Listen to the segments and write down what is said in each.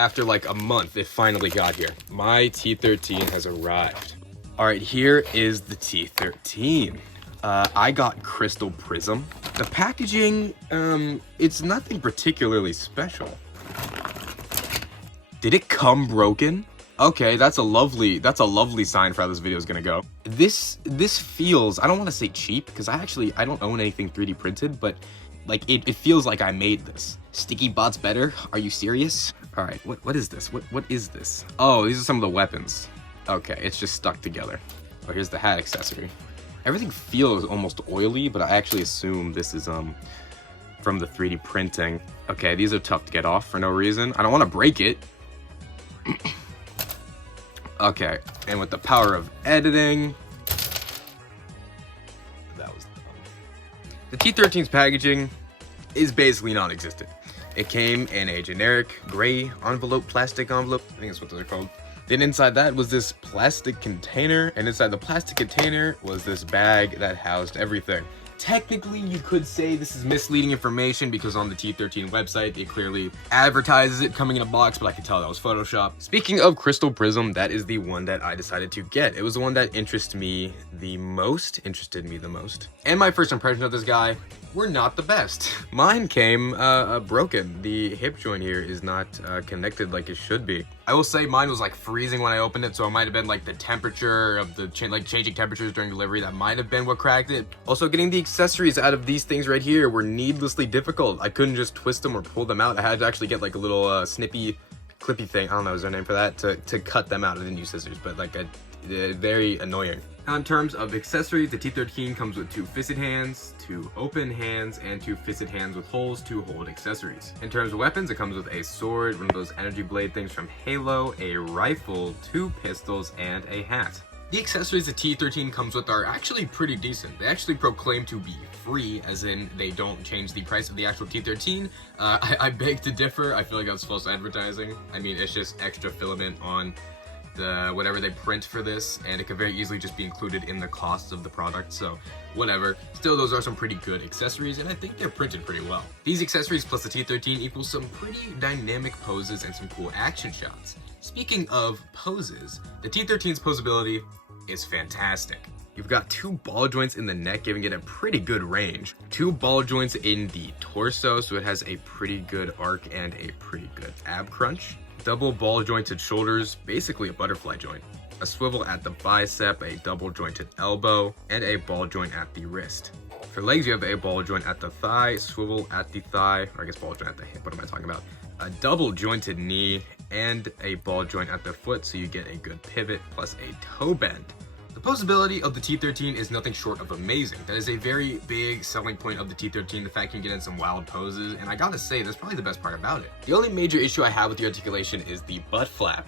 after like a month, it finally got here. My T13 has arrived. All right, here is the T13. I got Crystal Prism. The packaging, it's nothing particularly special. Did it come broken? Okay, that's a lovely sign for how this video is gonna go. This feels, I don't want to say cheap, because I don't own anything 3D printed, but like it feels like I made this. Stikbot's better? Are you serious? All right, what is this? What is this? Oh, these are some of the weapons. Okay, it's just stuck together. Oh, here's the hat accessory. Everything feels almost oily, but I actually assume this is from the 3D printing. Okay, these are tough to get off for no reason. I don't want to break it. Okay, and with the power of editing, that was dumb. The T13's packaging is basically non-existent. It came in a generic gray plastic envelope. I think that's what those are called. Then inside that was this plastic container, and inside the plastic container was this bag that housed everything. Technically, you could say this is misleading information because on the T13 website, it clearly advertises it coming in a box, but I could tell that was Photoshop. Speaking of Crystal Prism, that is the one that I decided to get. It was the one that interested me the most. And my first impression of this guy were not the best. Mine came broken. The hip joint here is not connected like it should be. I will say mine was like freezing when I opened it, so it might have been like the temperature of the changing temperatures during delivery. That might have been what cracked it. Also, getting the accessories out of these things right here were needlessly difficult. I couldn't just twist them or pull them out. I had to actually get like a little snippy, clippy thing. I don't know, is there a name for that? To cut them out. I didn't use scissors, but like very annoying. Now, in terms of accessories, the T13 comes with 2 fisted hands, 2 open hands, and 2 fisted hands with holes to hold accessories. In terms of weapons, it comes with a sword, one of those energy blade things from Halo, a rifle, 2 pistols, and a hat. The accessories the T13 comes with are actually pretty decent. They actually proclaim to be free, as in they don't change the price of the actual T13. I beg to differ. I feel like that's false advertising. I mean, it's just extra filament on the whatever they print for this, and it could very easily just be included in the cost of the product, so whatever. Still, those are some pretty good accessories, and I think they're printed pretty well. These accessories plus the T13 equals some pretty dynamic poses and some cool action shots. Speaking of poses, the T13's posability is fantastic. You've got 2 ball joints in the neck, giving it a pretty good range. 2 ball joints in the torso, so it has a pretty good arc and a pretty good ab crunch. Double ball jointed shoulders, basically a butterfly joint. A swivel at the bicep, a double jointed elbow, and a ball joint at the wrist. For legs, you have a ball joint at the thigh, swivel at the thigh, or I guess ball joint at the hip, what am I talking about? A double jointed knee, and a ball joint at the foot, so you get a good pivot plus a toe bend. The posability of the T13 is nothing short of amazing. That is a very big selling point of the T13, the fact you can get in some wild poses, and I gotta say, that's probably the best part about it. The only major issue I have with the articulation is the butt flap.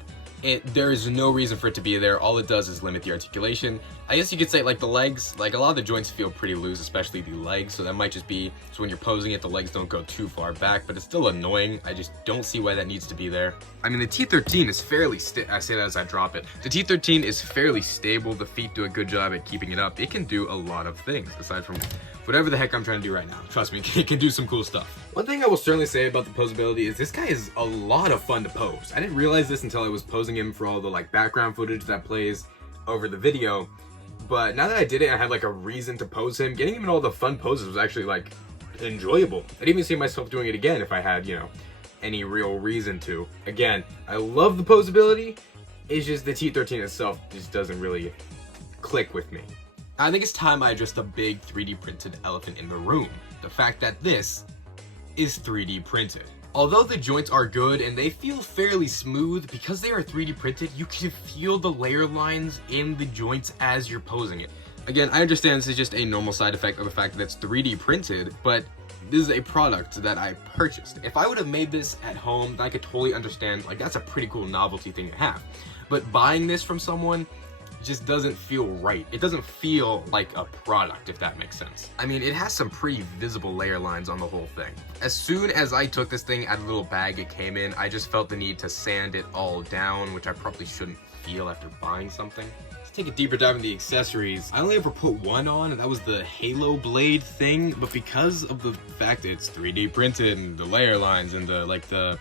There is no reason for it to be there. All it does is limit the articulation. I guess you could say like the legs, like a lot of the joints feel pretty loose, especially the legs, so that might just be, so when you're posing it, the legs don't go too far back, but it's still annoying. I just don't see why that needs to be there. I mean, the T13 is fairly, I say that as I drop it. The T13 is fairly stable. The feet do a good job at keeping it up. It can do a lot of things, aside from whatever the heck I'm trying to do right now. Trust me, it can do some cool stuff. One thing I will certainly say about the posability is this guy is a lot of fun to pose. I didn't realize this until I was posing him for all the like background footage that plays over the video. But now that I did it, I had like a reason to pose him. Getting him in all the fun poses was actually like enjoyable. I'd even see myself doing it again if I had, you know, any real reason to. Again, I love the posability. It's just the T13 itself just doesn't really click with me. I think it's time I address the big 3D printed elephant in the room. The fact that this is 3D printed. Although the joints are good and they feel fairly smooth, because they are 3D printed, you can feel the layer lines in the joints as you're posing it. Again, I understand this is just a normal side effect of the fact that it's 3D printed, but this is a product that I purchased. If I would have made this at home, then I could totally understand, like, that's a pretty cool novelty thing to have. But buying this from someone just doesn't feel right. It doesn't feel like a product, if that makes sense. I mean, it has some pretty visible layer lines on the whole thing. As soon as I took this thing out of the little bag it came in, I just felt the need to sand it all down, which I probably shouldn't feel after buying something. take a deeper dive into the accessories. I only ever put one on, and that was the Halo blade thing, but because of the fact it's 3D printed and the layer lines and the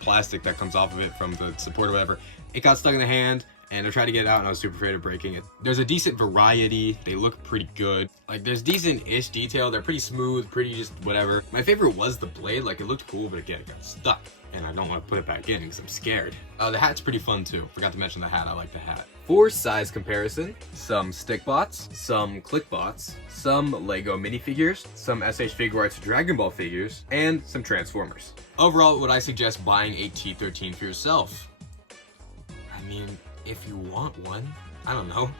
plastic that comes off of it from the support or whatever, it got stuck in the hand. And I tried to get it out and I was super afraid of breaking it. There's a decent variety. They look pretty good. Like, there's decent-ish detail. They're pretty smooth, pretty just whatever. My favorite was the blade. Like, it looked cool, but again, it got stuck. And I don't want to put it back in because I'm scared. The hat's pretty fun too. Forgot to mention the hat. I like the hat. For size comparison, some Stikbots, some Clickbots, some Lego minifigures, some SH Figuarts Dragon Ball figures, and some Transformers. Overall, would I suggest buying a T13 for yourself? I mean, if you want one, I don't know.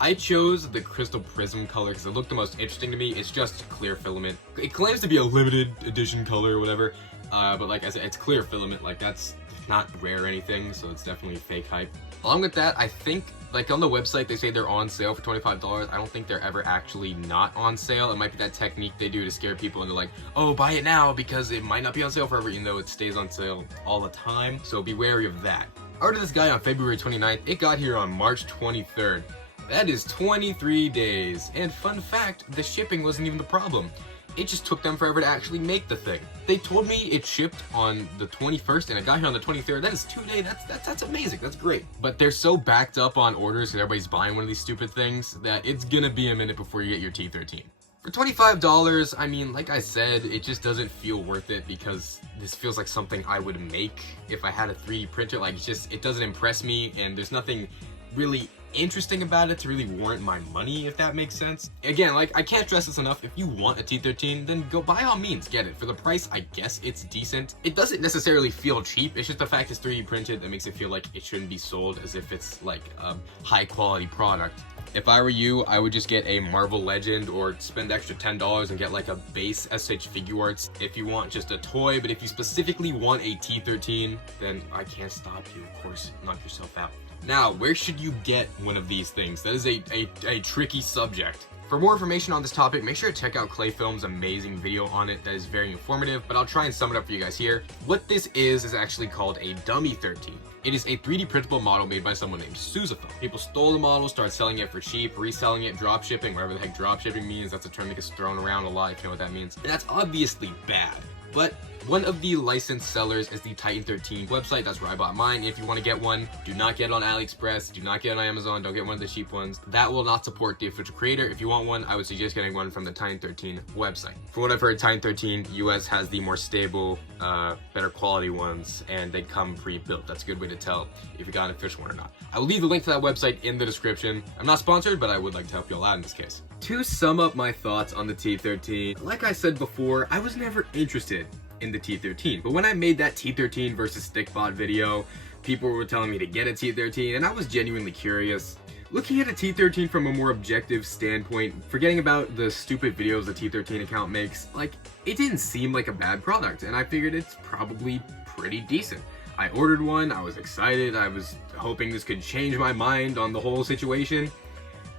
I chose the crystal prism color because it looked the most interesting to me. It's just clear filament. It claims to be a limited edition color or whatever, but like I said, it's clear filament. Like, that's not rare or anything, so it's definitely fake hype. Along with that, I think, like, on the website they say they're on sale for $25. I don't think they're ever actually not on sale. It might be that technique they do to scare people into like, oh, buy it now because it might not be on sale forever, even though it stays on sale all the time. So be wary of that. I ordered this guy on February 29th. It got here on March 23rd. That is 23 days. And fun fact, the shipping wasn't even the problem. It just took them forever to actually make the thing. They told me it shipped on the 21st and it got here on the 23rd. That is 2 days. That's amazing. That's great. But they're so backed up on orders because everybody's buying one of these stupid things that it's gonna be a minute before you get your T13. For $25, I mean, like I said, it just doesn't feel worth it because this feels like something I would make if I had a 3D printer. Like, it doesn't impress me, and there's nothing really interesting about it to really warrant my money, if that makes sense. Again, like, I can't stress this enough. If you want a T13, then go by all means get it. For the price, I guess it's decent. It doesn't necessarily feel cheap. It's just the fact it's 3D printed that makes it feel like it shouldn't be sold as if it's like a high quality product. If I were you, I would just get a Marvel Legend or spend extra $10 and get like a base SH Figuarts if you want just a toy. But if you specifically want a T13, then I can't stop you. Of course, knock yourself out. Now, where should you get one of these things? That is a tricky subject. For more information on this topic, make sure to check out Clayfilm's amazing video on it that is very informative, but I'll try and sum it up for you guys here. What this is actually called a dummy 13. It is a 3D printable model made by someone named Sousaphone. People stole the model, started selling it for cheap, reselling it, drop shipping, whatever the heck drop shipping means. That's a term that gets thrown around a lot if you know what that means. And that's obviously bad. But one of the licensed sellers is the T13 website. That's where I bought mine. If you want to get one, do not get it on AliExpress, do not get it on Amazon, don't get one of the cheap ones. That will not support the official creator. If you want one, I would suggest getting one from the T13 website. For what I've heard, T13 US has the more stable, better quality ones, and they come pre-built. That's a good way to tell if you got an official one or not. I will leave the link to that website in the description. I'm not sponsored, but I would like to help you all out in this case. To sum up my thoughts on the T13, like I said before, I was never interested in the T13, but when I made that T13 versus Stikbot video, people were telling me to get a T13, and I was genuinely curious. Looking at a T13 from a more objective standpoint, forgetting about the stupid videos the T13 account makes, like, it didn't seem like a bad product, and I figured it's probably pretty decent. I ordered one, I was excited, I was hoping this could change my mind on the whole situation,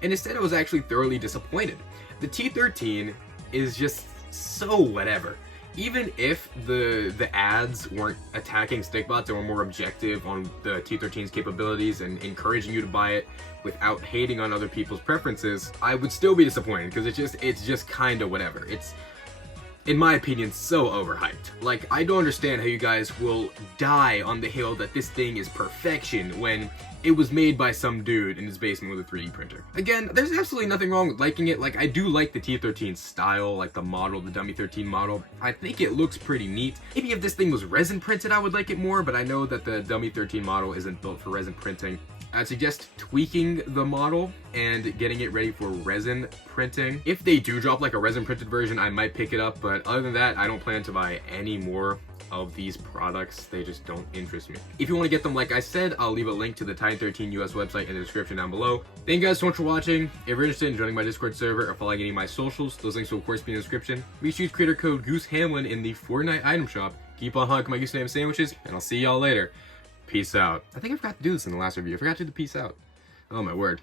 and instead I was actually thoroughly disappointed. The T13 is just so whatever. Even if the ads weren't attacking Stikbot, they were more objective on the T13's capabilities and encouraging you to buy it without hating on other people's preferences, I would still be disappointed because it's just kind of whatever. It's, in my opinion, so overhyped. Like, I don't understand how you guys will die on the hill that this thing is perfection when it was made by some dude in his basement with a 3D printer. Again, there's absolutely nothing wrong with liking it. Like, I do like the T13 style, like the model, the dummy 13 model. I think it looks pretty neat. Maybe if this thing was resin printed, I would like it more, but I know that the dummy 13 model isn't built for resin printing. I'd suggest tweaking the model and getting it ready for resin printing. If they do drop like a resin printed version, I might pick it up, but other than that, I don't plan to buy any more of these products. They just don't interest me. If you want to get them, like I said, I'll leave a link to the T13 US website in the description down below. Thank you guys so much for watching. If you're interested in joining my Discord server or following any of my socials, those links will of course be in the description. Make sure you use creator code GooseHamlin in the Fortnite item shop. Keep on hugging my Goose sandwiches, and I'll see y'all later. Peace out. I think I forgot to do this in the last review. I forgot to do the peace out. Oh my word.